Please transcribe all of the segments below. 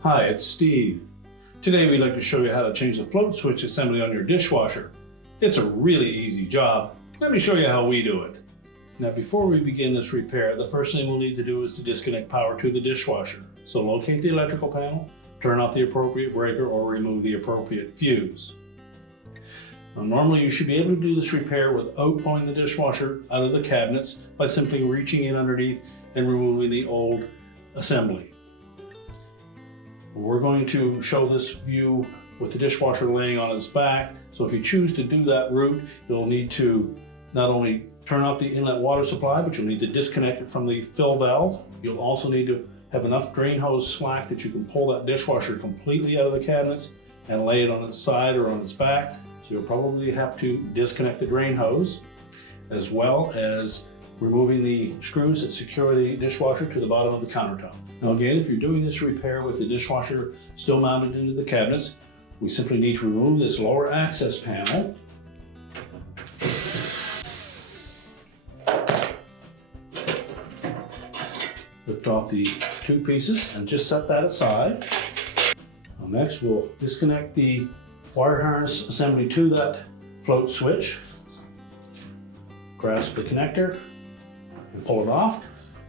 Hi, it's Steve. Today we'd like to show you how to change the float switch assembly on your dishwasher. It's a really easy job. Let me show you how we do it. Now before we begin this repair, the first thing we'll need to do is to disconnect power to the dishwasher. So locate the electrical panel, turn off the appropriate breaker or remove the appropriate fuse. Now normally you should be able to do this repair without pulling the dishwasher out of the cabinets by simply reaching in underneath and removing the old assembly. We're going to show this view with the dishwasher laying on its back. So if you choose to do that route, you'll need to not only turn off the inlet water supply, but you'll need to disconnect it from the fill valve. You'll also need to have enough drain hose slack that you can pull that dishwasher completely out of the cabinets and lay it on its side or on its back. So you'll probably have to disconnect the drain hose, as well as removing the screws that secure the dishwasher to the bottom of the countertop. Now again, if you're doing this repair with the dishwasher still mounted into the cabinets, we simply need to remove this lower access panel. Lift off the two pieces and just set that aside. Now next, we'll disconnect the wire harness assembly to that float switch. Grasp the connector and pull it off.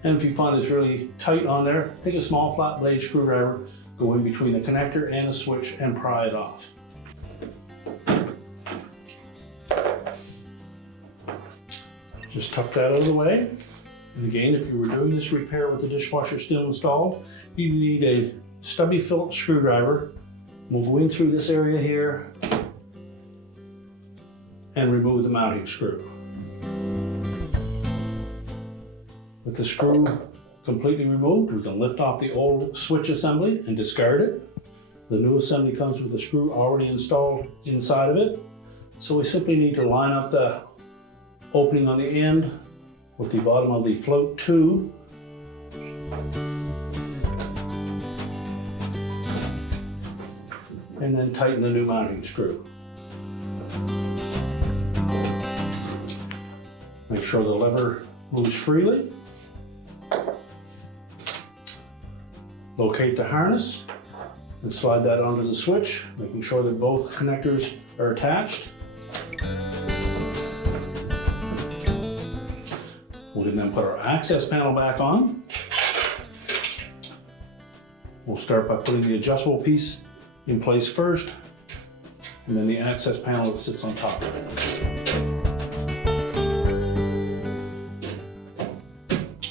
And if you find it's really tight on there, take a small flat blade screwdriver, go in between the connector and the switch and pry it off. Just tuck that out of the way. And again, if you were doing this repair with the dishwasher still installed, you need a stubby Phillips screwdriver. We'll go in through this area here and remove the mounting screw. With the screw completely removed, we can lift off the old switch assembly and discard it. The new assembly comes with the screw already installed inside of it. So we simply need to line up the opening on the end with the bottom of the float tube. And then tighten the new mounting screw. Make sure the lever moves freely. Locate the harness and slide that onto the switch, making sure that both connectors are attached. We can then put our access panel back on. We'll start by putting the adjustable piece in place first, and then the access panel that sits on top of it.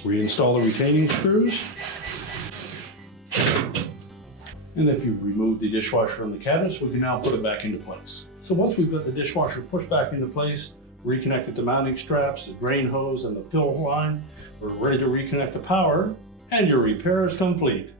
Reinstall the retaining screws. And if you've removed the dishwasher from the cabinets, we can now put it back into place. So once we've got the dishwasher pushed back into place, reconnected the mounting straps, the drain hose, and the fill line, we're ready to reconnect the power, and your repair is complete.